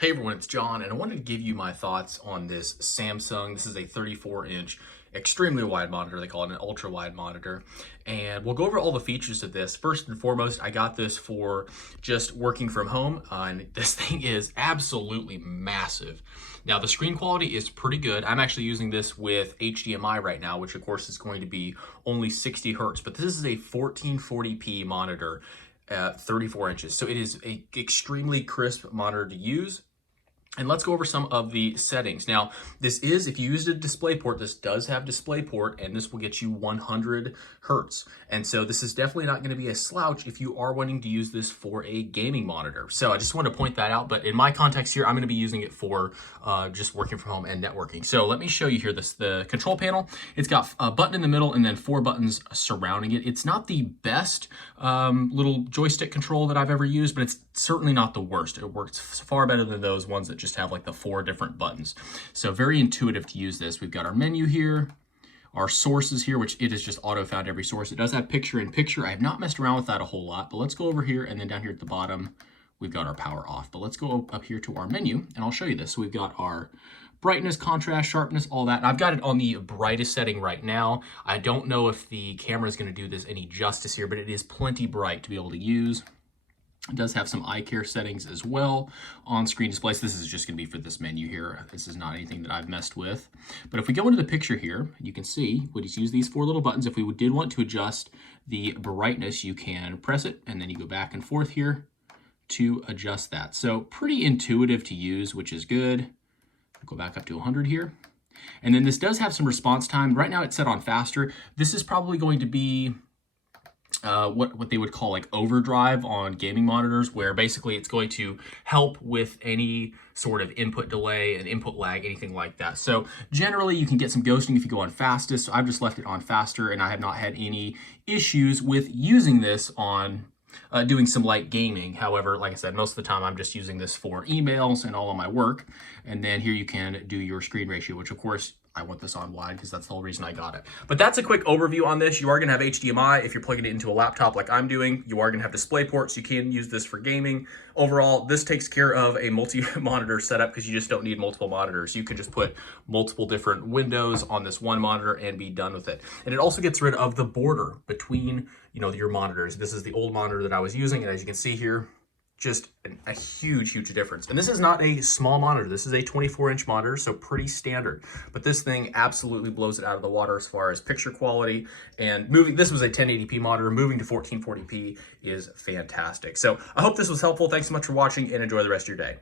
Hey everyone, it's John, and I wanted to give you my thoughts on this Samsung. This is a 34-inch, extremely wide monitor. They call it an ultra wide monitor. And we'll go over all the features of this. First and foremost, I got this for just working from home, and this thing is absolutely massive. Now, the screen quality is pretty good. I'm actually using this with HDMI right now, which of course is going to be only 60 hertz, but this is a 1440p monitor at 34 inches. So it is a extremely crisp monitor to use. And let's go over some of the settings. Now, this is, if you use a DisplayPort, this does have DisplayPort, and this will get you 100 hertz. And so this is definitely not going to be a slouch if you are wanting to use this for a gaming monitor. So I just want to point that out. But in my context here, I'm going to be using it for just working from home and networking. So let me show you here the control panel. It's got a button in the middle and then 4 buttons surrounding it. It's not the best little joystick control that I've ever used, but it's certainly not the worst. It works far better than those ones that just have like the 4 different buttons. So very intuitive to use this. We've got our menu here, our sources here, which it is just auto found every source. It does have picture in picture. I have not messed around with that a whole lot, but let's go over here, and then down here at the bottom, we've got our power off. But let's go up here to our menu and I'll show you this. So we've got our brightness, contrast, sharpness, all that. And I've got it on the brightest setting right now. I don't know if the camera is going to do this any justice here, but it is plenty bright to be able to use. It does have some eye care settings as well on screen displays. This is just going to be for this menu here. This is not anything that I've messed with. But if we go into the picture here, you can see we just use these 4 little buttons. If we did want to adjust the brightness, you can press it and then you go back and forth here to adjust that. So pretty intuitive to use, which is good. Go back up to 100 here. And then this does have some response time. Right now it's set on faster. This is probably going to be what they would call like overdrive on gaming monitors, where basically it's going to help with any sort of input delay and input lag, anything like that. So generally you can get some ghosting if you go on fastest. So I've just left it on faster, and I have not had any issues with using this on doing some light gaming. However, like I said, most of the time I'm just using this for emails and all of my work. And then here you can do your screen ratio, which of course I want this on wide because that's the whole reason I got it. But that's a quick overview on this. You are going to have HDMI if you're plugging it into a laptop like I'm doing. You are going to have DisplayPort, so you can use this for gaming. Overall, this takes care of a multi-monitor setup because you just don't need multiple monitors. You can just put multiple different windows on this one monitor and be done with it. And it also gets rid of the border between, your monitors. This is the old monitor that I was using, and as you can see here, just a huge difference. And this is not a small monitor. This is a 24-inch monitor, so pretty standard. But this thing absolutely blows it out of the water as far as picture quality. And this was a 1080p monitor. Moving to 1440p is fantastic. So I hope this was helpful. Thanks so much for watching, and enjoy the rest of your day.